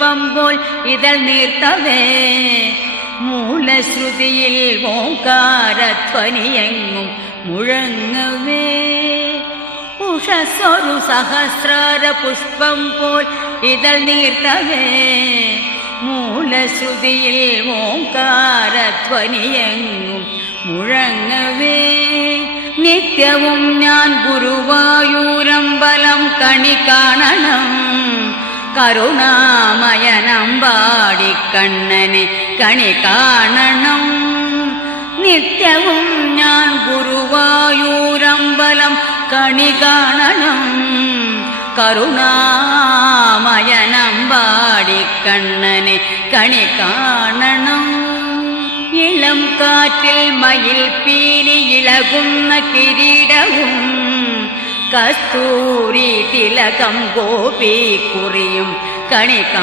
പുഷ്പം പോൽ ഇതൾ നീർത്തവേ മൂലശ്രുതിയിൽ ഓംകാരധ്വനിയെങ്ങും മുഴങ്ങവേ ഉഷസ്സൊരു സഹസ്രാര പുഷ്പം പോൽ ഇതൾ നീർത്തവേ മൂലശ്രുതിയിൽ ഓംകാരധ്വനിയെങ്ങും മുഴങ്ങവേ നിത്യവും ഞാൻ ഗുരുവായൂരമ്പലം കണി കാണണം കരുണാമയനമ്പാടിക്കണ്ണനെ കണി കാണണം നിത്യവും ഞാൻ ഗുരുവായൂരമ്പലം കണി കാണണം കരുണാമയനമ്പാടിക്കണ്ണനെ കണി കാണണം ഇളം കാറ്റിൽ മയിൽ പീലി ഇളകുന്ന കിരീടവും കസ്തൂരി തിലകം ഗോപി കുറിയും കണി